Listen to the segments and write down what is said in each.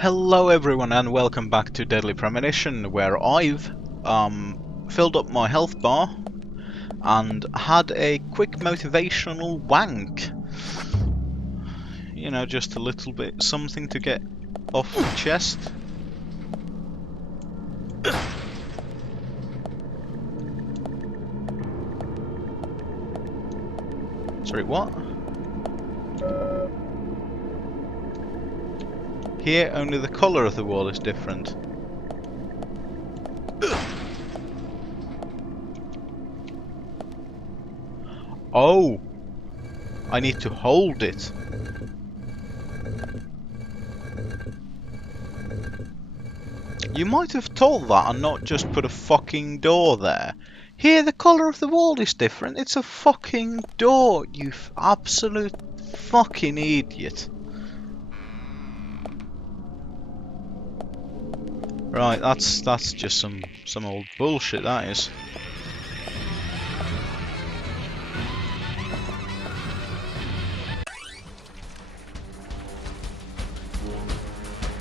Hello everyone and welcome back to Deadly Premonition, where I've filled up my health bar and had a quick motivational wank. You know, just a little bit something to get off the chest. Sorry, what? Here, only the colour of the wall is different. Oh! I need to hold it. You might have told that and not just put a fucking door there. Here, the colour of the wall is different. It's a fucking door, you absolute fucking idiot. Right, that's just some old bullshit, that is.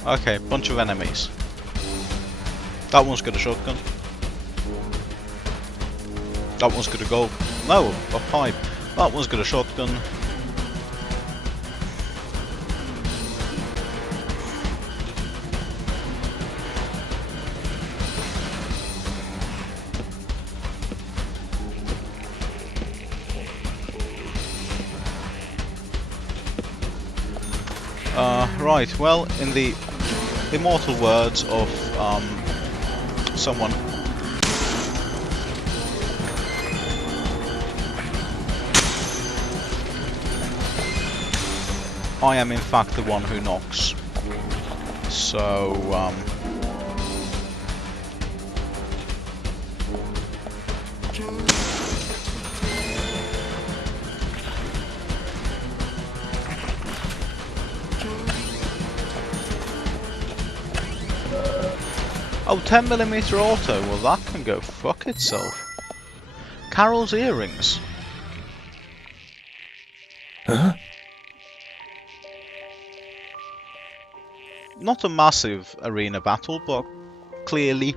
Okay, bunch of enemies. That one's got a shotgun. That one's got a gun. No, a pipe. That one's got a shotgun. Right, well, in the immortal words of someone. I am in fact the one who knocks. So, oh, 10mm auto, well that can go fuck itself. Carol's earrings. Huh? Not a massive arena battle, but clearly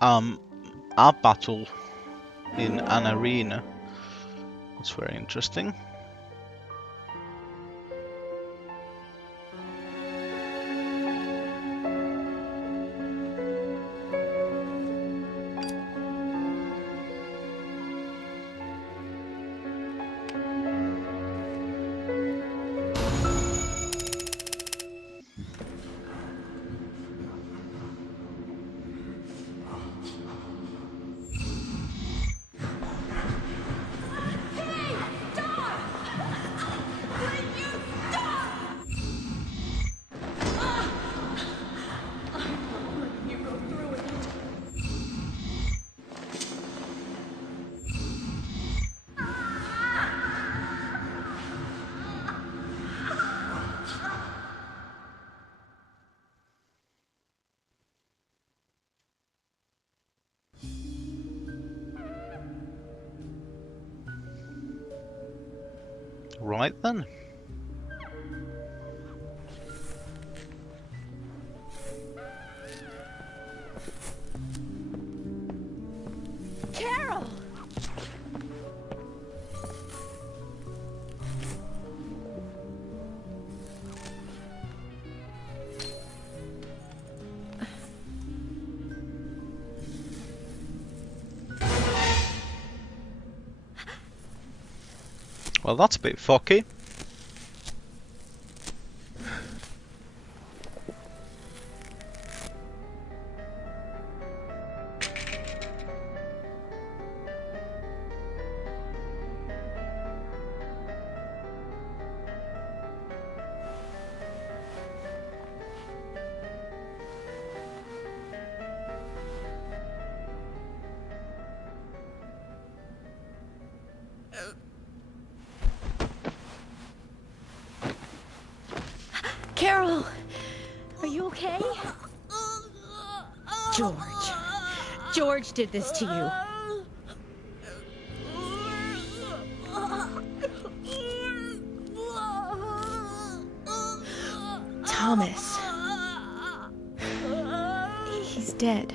a battle in an arena. That's very interesting. Right then. Carol! Well, that's a bit fucky. Carol! Are you okay? George did this to you. Thomas. dead.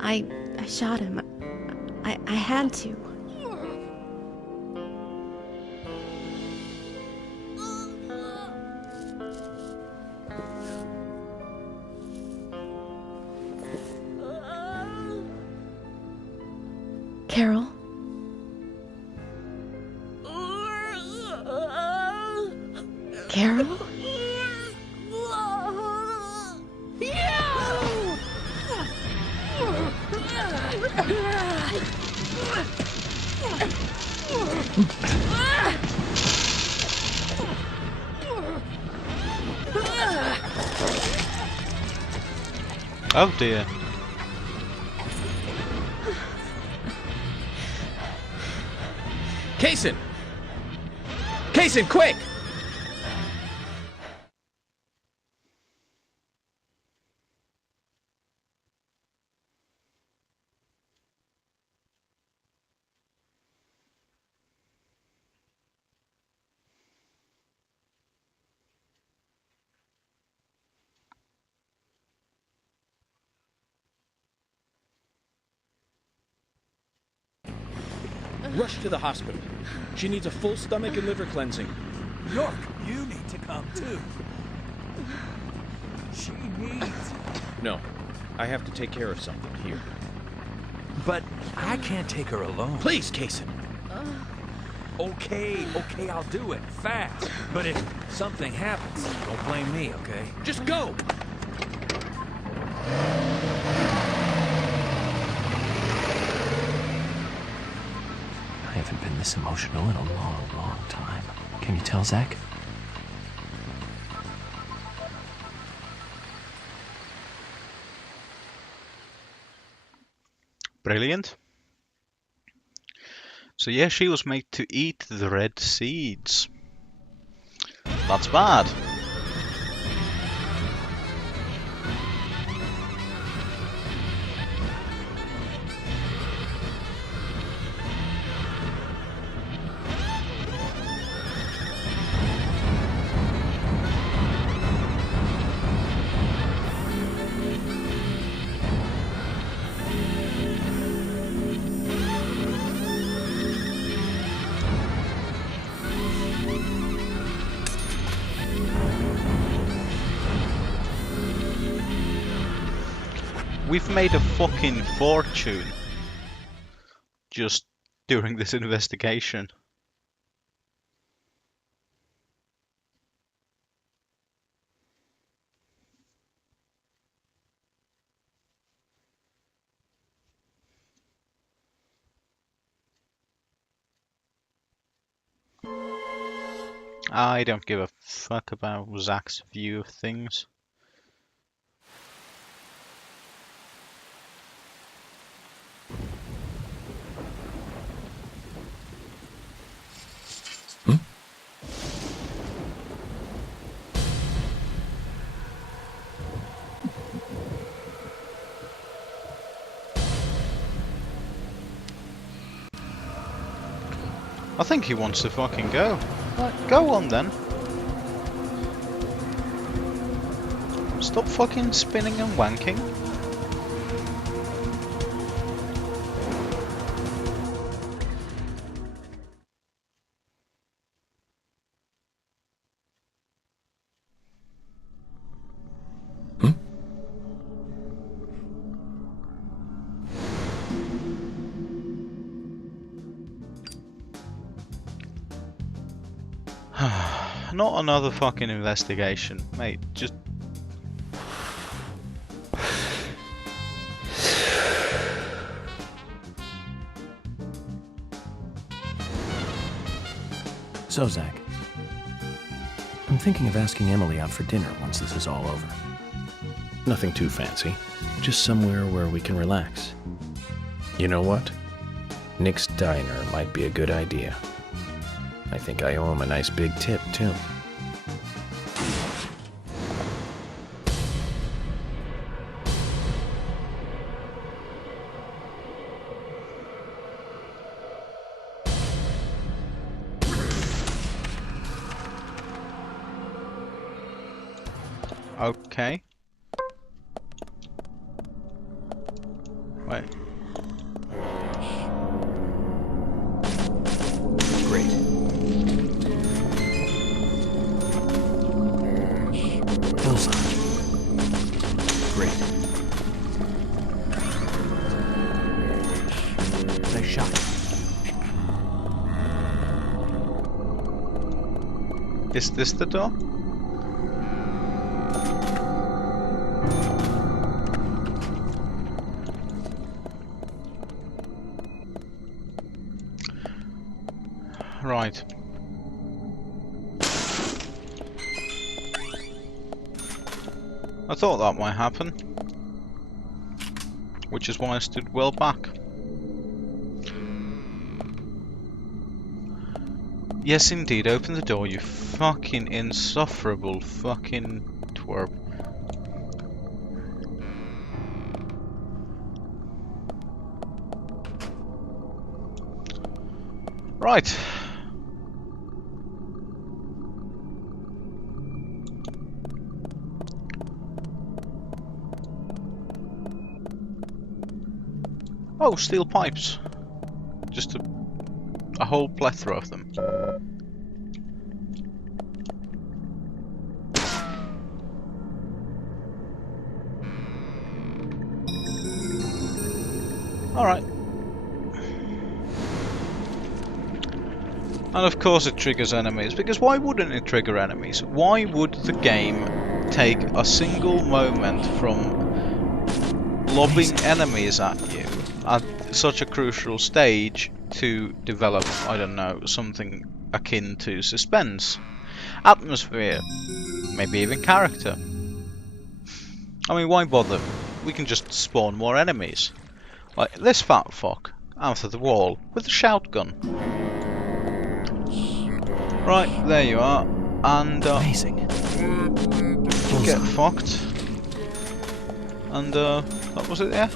I shot him. I had to. Carol? Carol? Oh dear. Kaysen! Kaysen, quick! Rush to the hospital. She needs a full stomach and liver cleansing. York, you need to come too. She needs... No, I have to take care of something here. But I can't take her alone. Please, Kaysen. Okay, I'll do it. Fast. But if something happens, don't blame me, okay? Just go! I haven't been this emotional in a long, long time. Can you tell, Zach? Brilliant. So yeah, she was made to eat the red seeds. That's bad. We've made a fucking fortune just during this investigation. I don't give a fuck about Zach's view of things. I think he wants to fucking go. Go on then. Stop fucking spinning and wanking. Not another fucking investigation, mate. Just... So, Zach, I'm thinking of asking Emily out for dinner once this is all over. Nothing too fancy, just somewhere where we can relax. You know what? Nick's Diner might be a good idea. I think I owe him a nice big tip, too. Okay. Wait. Great. Bullseye. Great. Nice shot. Is this the door? Right. I thought that might happen, which is why I stood well back. Yes, indeed, open the door, you fucking insufferable fucking twerp. Right. Oh, steel pipes. Just a whole plethora of them. Alright. And of course it triggers enemies, because why wouldn't it trigger enemies? Why would the game take a single moment from lobbing enemies at you at such a crucial stage to develop, I don't know, something akin to suspense, atmosphere, maybe even character? I mean, why bother? We can just spawn more enemies. Like this fat fuck out of the wall with a shotgun. Right, there you are. And Amazing. get fucked. And that was it, yeah?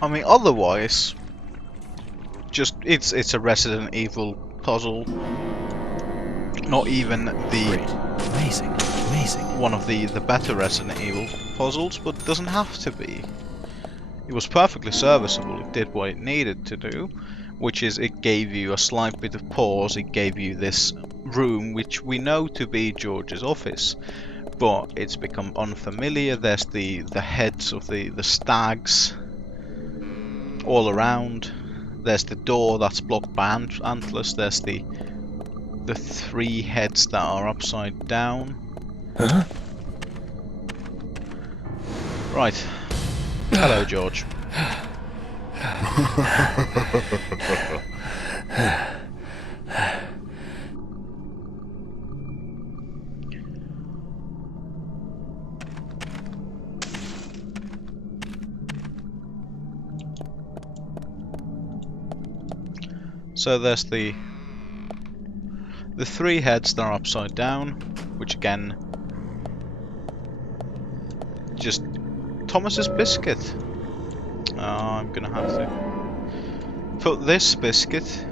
I mean, otherwise, just it's a Resident Evil puzzle. Not even the Amazing. Amazing. one of the better Resident Evil puzzles, but it doesn't have to be. It was perfectly serviceable. It did what it needed to do, which is it gave you a slight bit of pause. It gave you this room, which we know to be George's office, but it's become unfamiliar. There's the heads of the stags all around. There's the door that's blocked by antlers. There's the three heads that are upside down. Huh? Right. Hello, George. So there's the three heads that are upside down, which again, just Thomas's biscuit. Oh, I'm gonna have to put this biscuit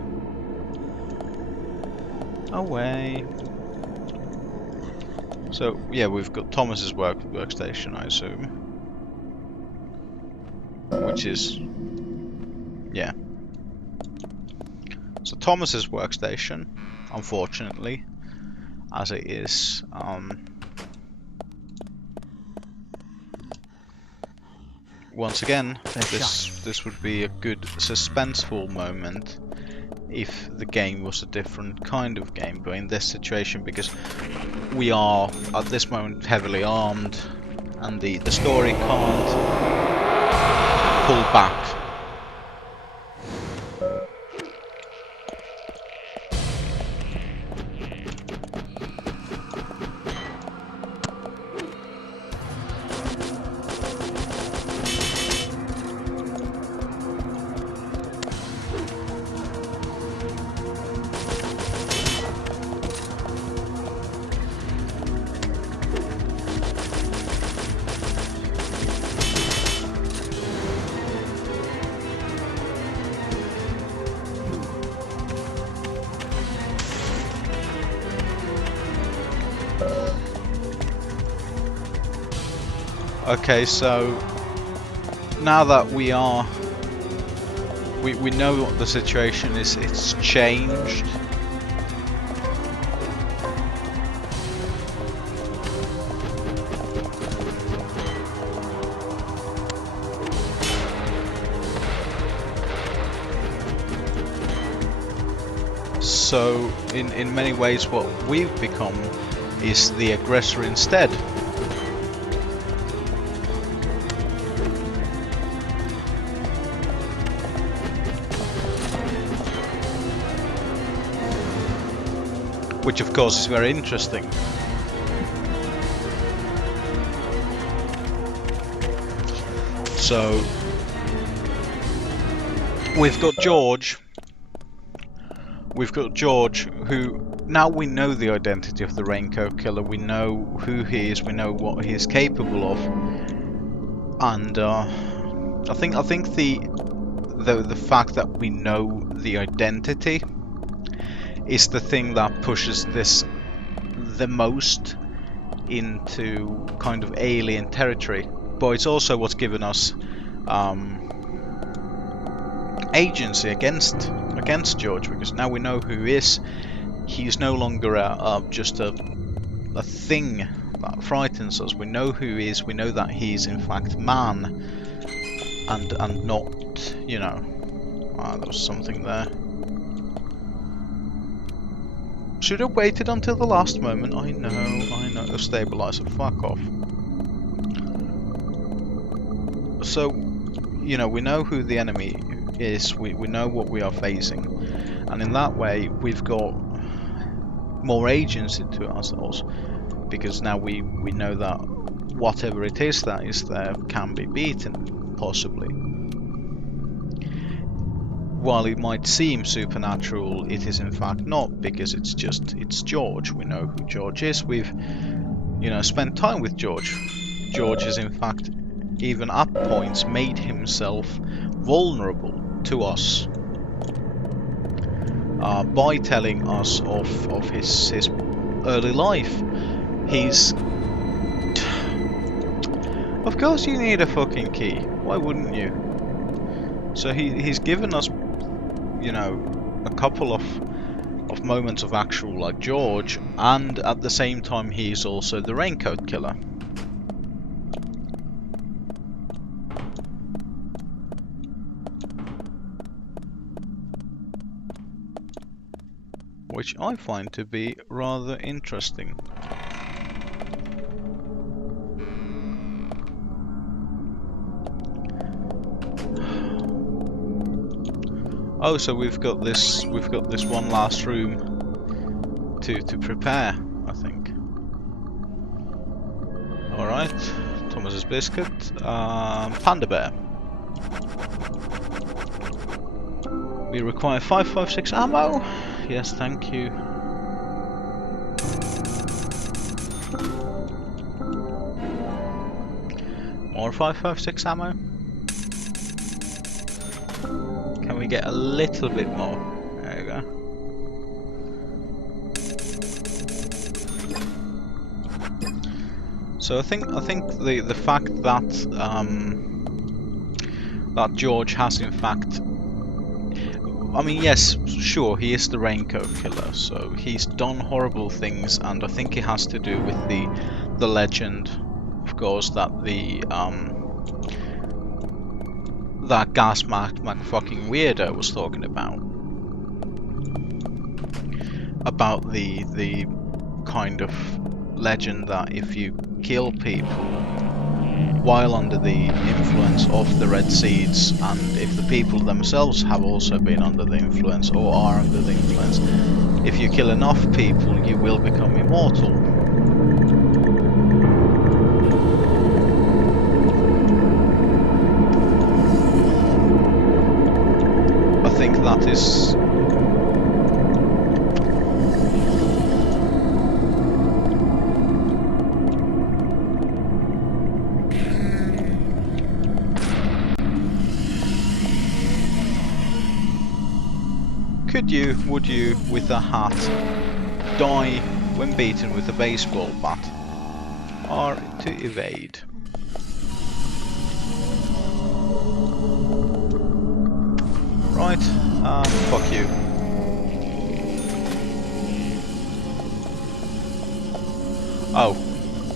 away. So yeah, we've got Thomas's workstation, I assume, which is yeah. So Thomas's workstation, unfortunately, as it is once again, this would be a good suspenseful moment if the game was a different kind of game, but in this situation, because we are at this moment heavily armed and the story can't pull back. Okay, so now that we know what the situation is, it's changed. So in many ways what we've become is the aggressor instead. Which of course is very interesting. So we've got George. We've got George, who now we know the identity of the Raincoat Killer. We know who he is. We know what he is capable of. And I think the fact that we know the identity is the thing that pushes this the most into kind of alien territory. But it's also what's given us agency against George, because now we know who he is. He's no longer just a thing that frightens us. We know who he is. We know that he's in fact man, and not, you know. There was something there. Should have waited until the last moment. I know. The stabilizer. Fuck off. So, you know, we know who the enemy is. We know what we are facing, and in that way, we've got more agency to ourselves, because now we know that whatever it is that is there can be beaten, possibly. While it might seem supernatural, it is in fact not, because it's George. We know who George is. We've, you know, spent time with George. George has in fact, even at points, made himself vulnerable to us by telling us of his early life. He's... Of course you need a fucking key. Why wouldn't you? So he's given us, you know, a couple of moments of actual, like, George, and at the same time he's also the Raincoat Killer. Which I find to be rather interesting. Oh, so we've got this one last room to prepare, I think. All right, Thomas's biscuit, Panda Bear. We require 5.56 ammo. Yes, thank you. More 5.56 ammo. Can we get a little bit more? There you go. So I think the fact that that George has in fact, I mean, yes, sure, he is the Raincoat Killer, so he's done horrible things, and I think it has to do with the legend, of course, that that gas mask fucking weirdo was talking about the kind of legend that if you kill people while under the influence of the red seeds, and if the people themselves have also been under the influence or are under the influence, if you kill enough people you will become immortal. I think that is would you, with a hat, die when beaten with a baseball bat? Or to evade? Right, fuck you. Oh,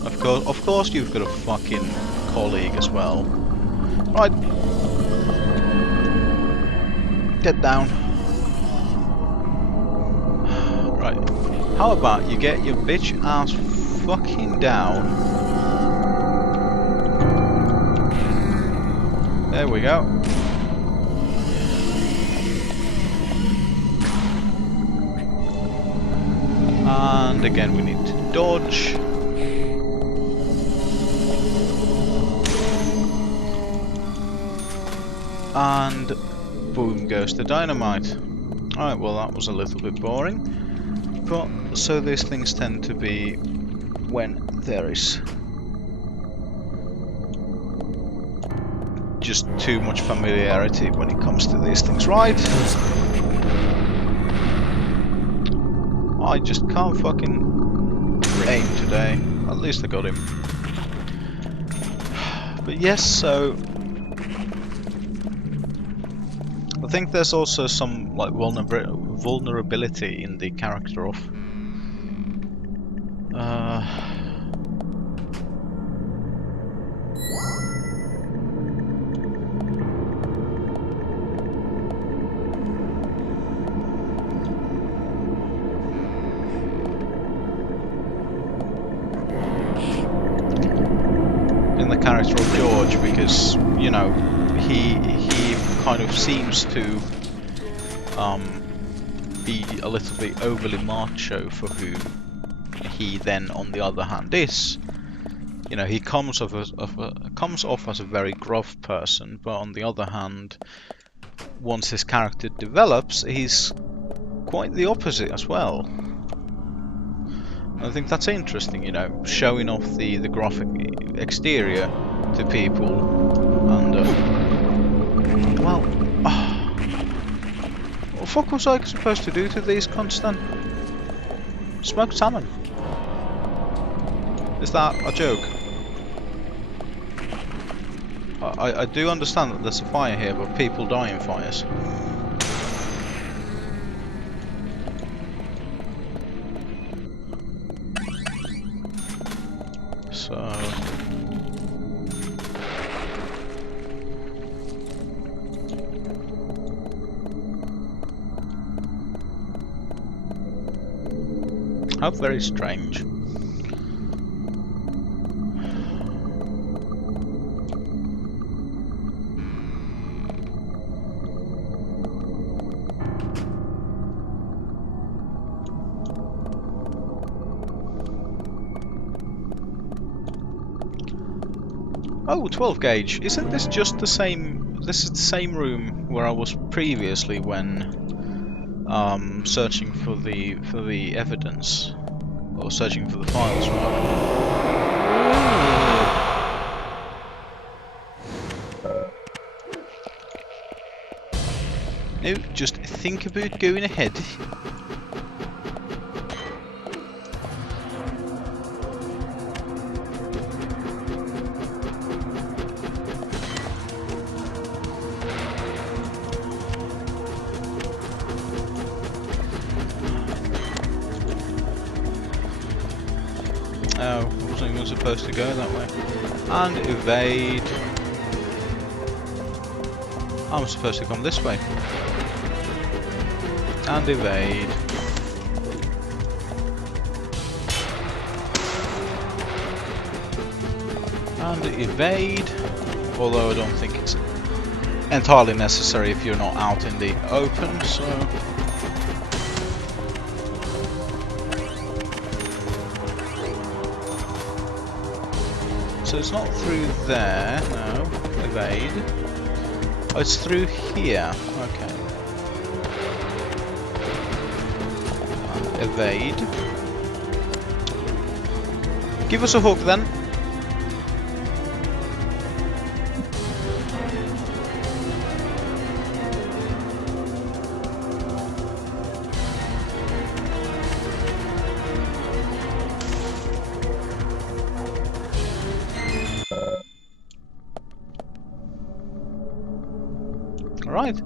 of course you've got a fucking colleague as well. Right. Get down. Right. How about you get your bitch ass fucking down? There we go. And again we need to dodge. And boom goes the dynamite. Alright, well that was a little bit boring. But so these things tend to be when there is just too much familiarity when it comes to these things, right? I just can't fucking aim today. At least I got him. But yes, so I think there's also some like vulnerability in the character of George, because you know he kind of seems to be a little bit overly macho for who he then on the other hand is. You know, he comes off as a very gruff person, but on the other hand, once his character develops, he's quite the opposite as well. I think that's interesting, you know, showing off the graphic exterior to people, and well, what the fuck was I supposed to do to these cunts then? Smoked salmon? Is that a joke? I do understand that there's a fire here, but people die in fires. So how very strange. Oh, 12 gauge. Isn't this just the same? This is the same room where I was previously when searching for the evidence, or searching for the files, rather. No, just think about going ahead. Oh, I wasn't even supposed to go that way. And evade. I'm supposed to come this way. And evade. And evade. Although I don't think it's entirely necessary if you're not out in the open, so... So it's not through there, no. Evade. Oh, it's through here. Okay. Evade. Give us a hook then. Right,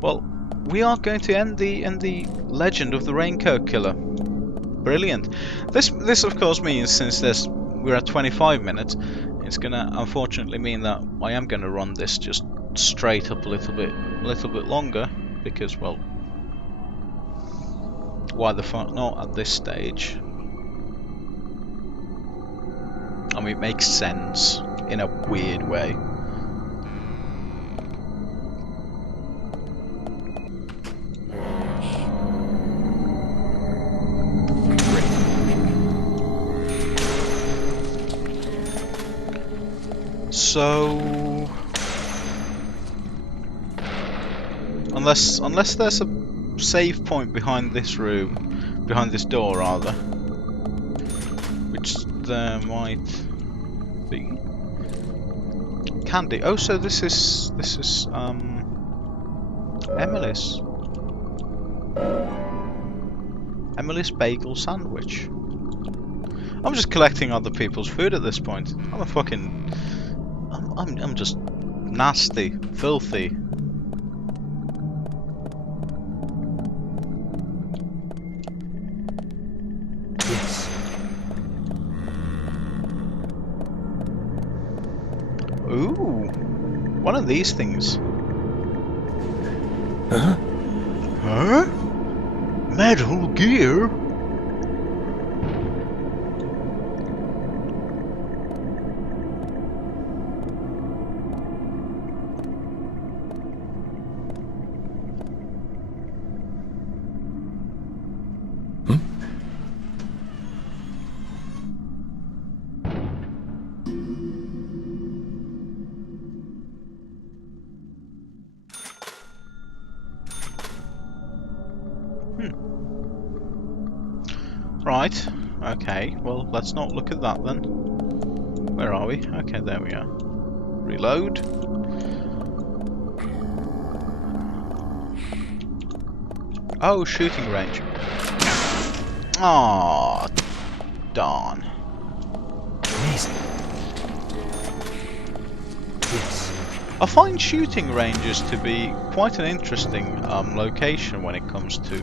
well, we are going to end the legend of the Raincoat Killer. Brilliant. This of course means, since we're at 25 minutes, it's gonna unfortunately mean that I am gonna run this just straight up a little bit longer, because, well, why the fuck not at this stage? I mean, it makes sense in a weird way. So, unless there's a save point behind this room, behind this door rather, which there might be. Candy. Oh, so this is Emily's bagel sandwich. I'm just collecting other people's food at this point. I'm just nasty, filthy. Yes. Ooh, one of these things. Huh? Huh? Metal Gear? Right, okay, well, let's not look at that then. Where are we? Okay, there we are. Reload. Oh, shooting range. Aw, darn. Amazing. Yes. I find shooting ranges to be quite an interesting location when it comes to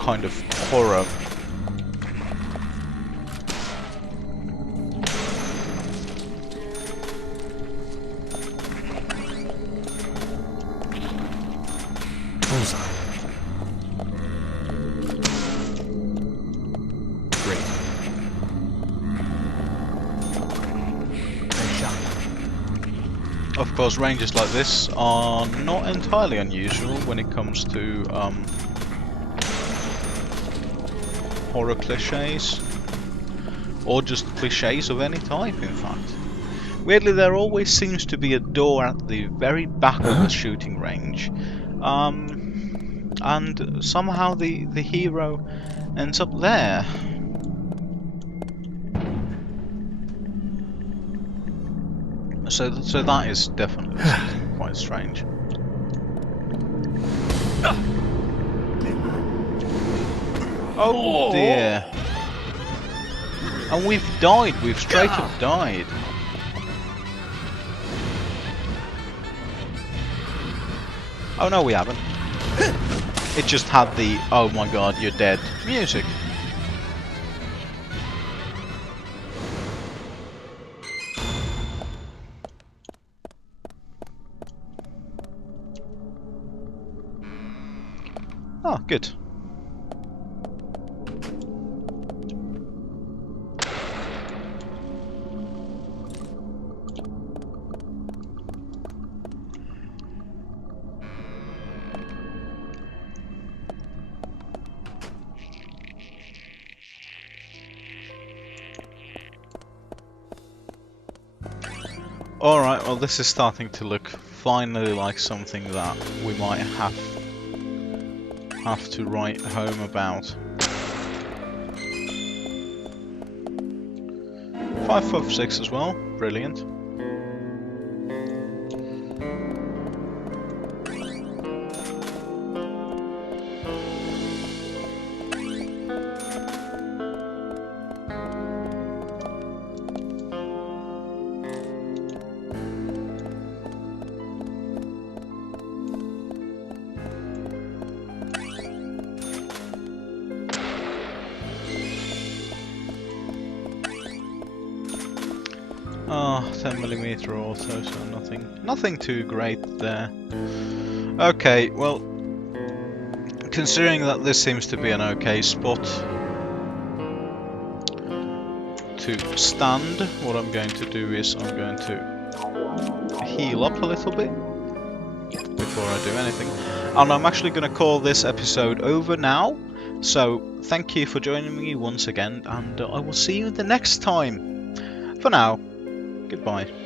kind of horror. Bullseye. Great. Nice shot. Of course, ranges like this are not entirely unusual when it comes to horror cliches, or just cliches of any type, in fact. Weirdly, there always seems to be a door at the very back of the shooting range, and somehow the hero ends up there. So that is definitely something quite strange. Oh dear. And we've died, we've straight up died. Oh no, we haven't. It just had the "oh my god, you're dead" music. Oh, good. Alright, well this is starting to look finally like something that we might have to write home about. 556 as well, brilliant. 10mm auto, so nothing too great there. Okay, well, considering that this seems to be an okay spot to stand, what I'm going to do is I'm going to heal up a little bit before I do anything. And I'm actually going to call this episode over now. So, thank you for joining me once again, and I will see you the next time. For now, goodbye.